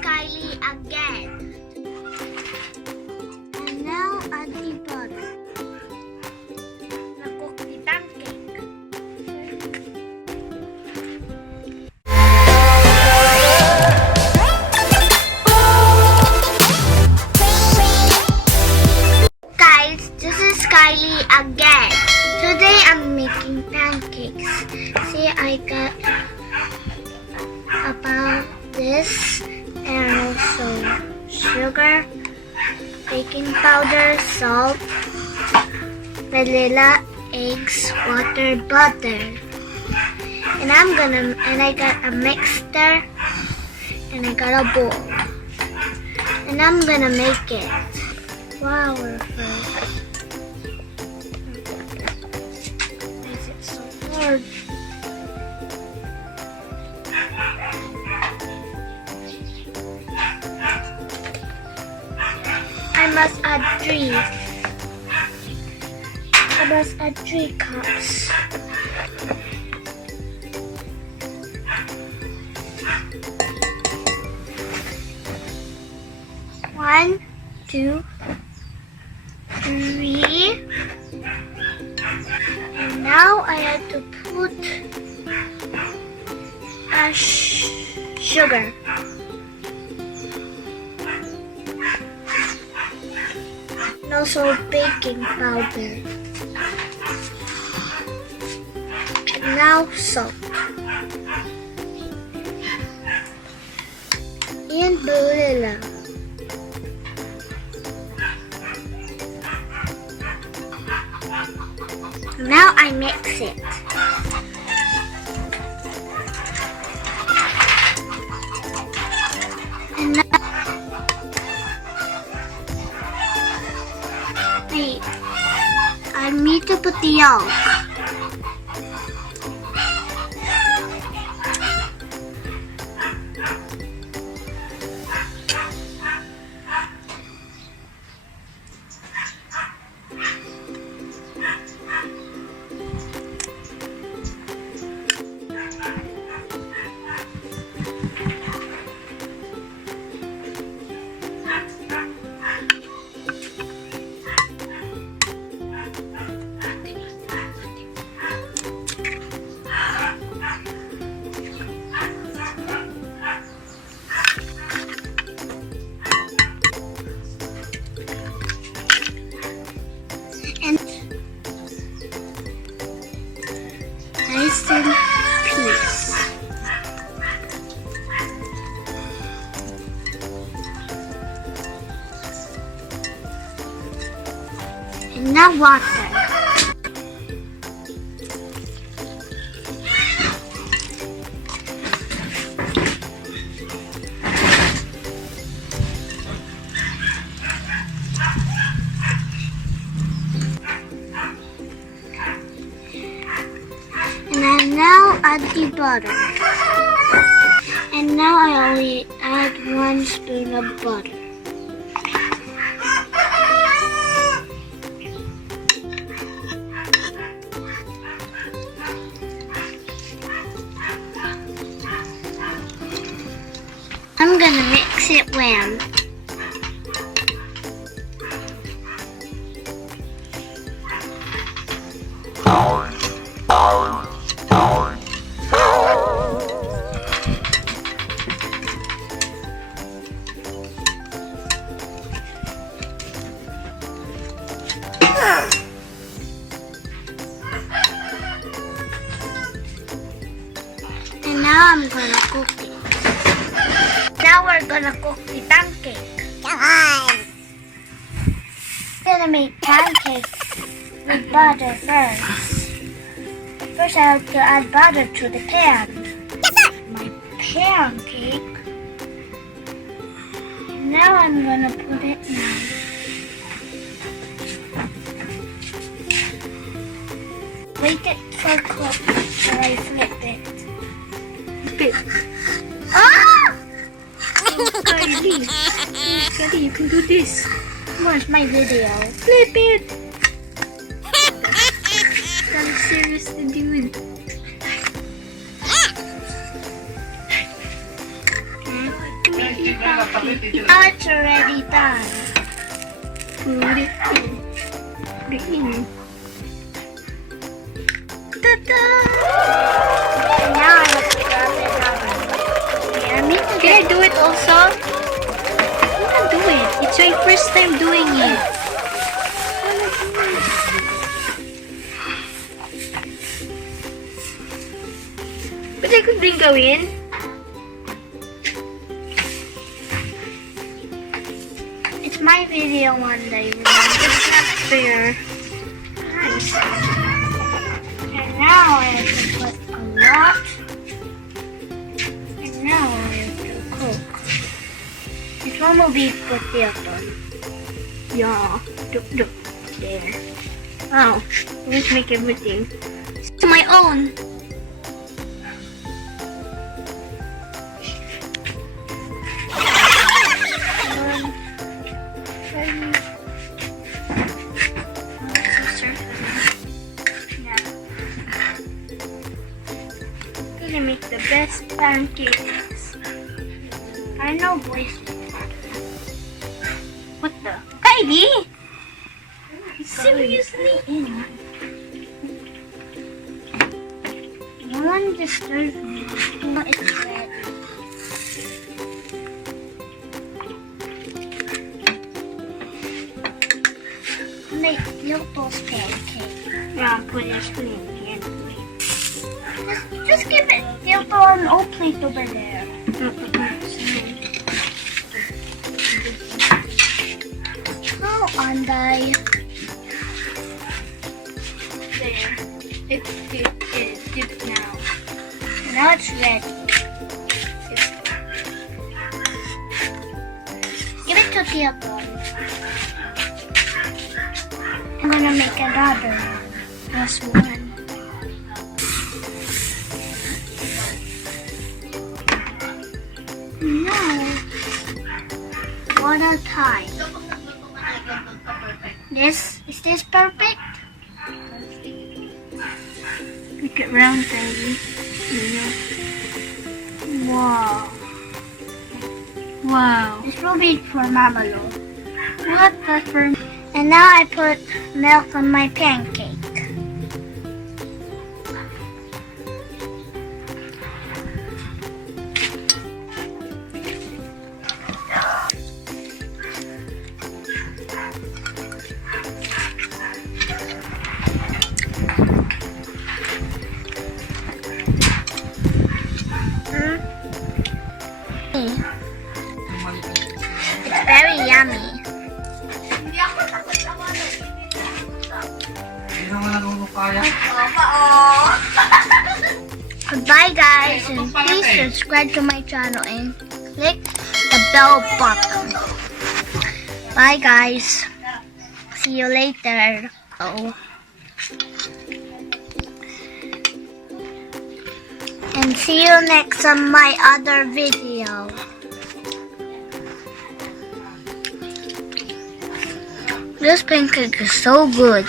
Kylie again. And now add the butter. Na-cook the pancake. Guys, this is Kylie again. Today I'm making pancakes. See, I got about this and also sugar, baking powder, salt, vanilla, eggs, water, butter. And I got a mixer and I got a bowl. And I'm gonna make it. Flour first. Why is it so hard? I must add 3 cups. One, two, 3. And now I have to put sugar. And also baking powder. And now salt. And vanilla. Now I mix it. And now wait, I need to put the yolk. Nice and peace. And now water. And now add the butter. And now I only add 1 spoon of butter. I'm gonna mix it well. And now I'm gonna cook it. Now we're gonna cook the pancake. Come on! I'm gonna make pancakes with butter first. First I have to add butter to the pan. My pancake. And now I'm gonna put it now. Wait it for cook before I flip it. Flip it. Ah! Oh, Kylie. Kylie, you can do this. Watch my video. Flip it. I'm seriously doing. Come here. Now it's already done. Put it in. Put it in. Ta-da! And now I have to grab it out. Can I do it also? I can do it. It's my first time doing it. But I could din gawin. It's my video one day. It's not fair. Nice. And now I have to put a lot. And now I have to cook. This one will be potato. Yeah. There. Oh, let's make everything. It's my own. Gonna make the best pancakes. I know, boys. What the? Kylie! Seriously? No one disturbs me. No, it's ready. Make Lilto's pancake. Yeah, put your screen again. Just give it Lilto an old plate over there. How Anday? There. It is good now. Now it's ready. Give it to Lilto. I'm gonna make another one. Last one. No. One at a time. Is this perfect? Make it round, baby. Wow. Wow. This will be for Mamalo. What the for? And now I put milk on my pancake. It's very yummy. Goodbye guys, and please subscribe to my channel and click the bell button. Bye guys. See you later. Oh. And see you next on my other video. This pancake is so good.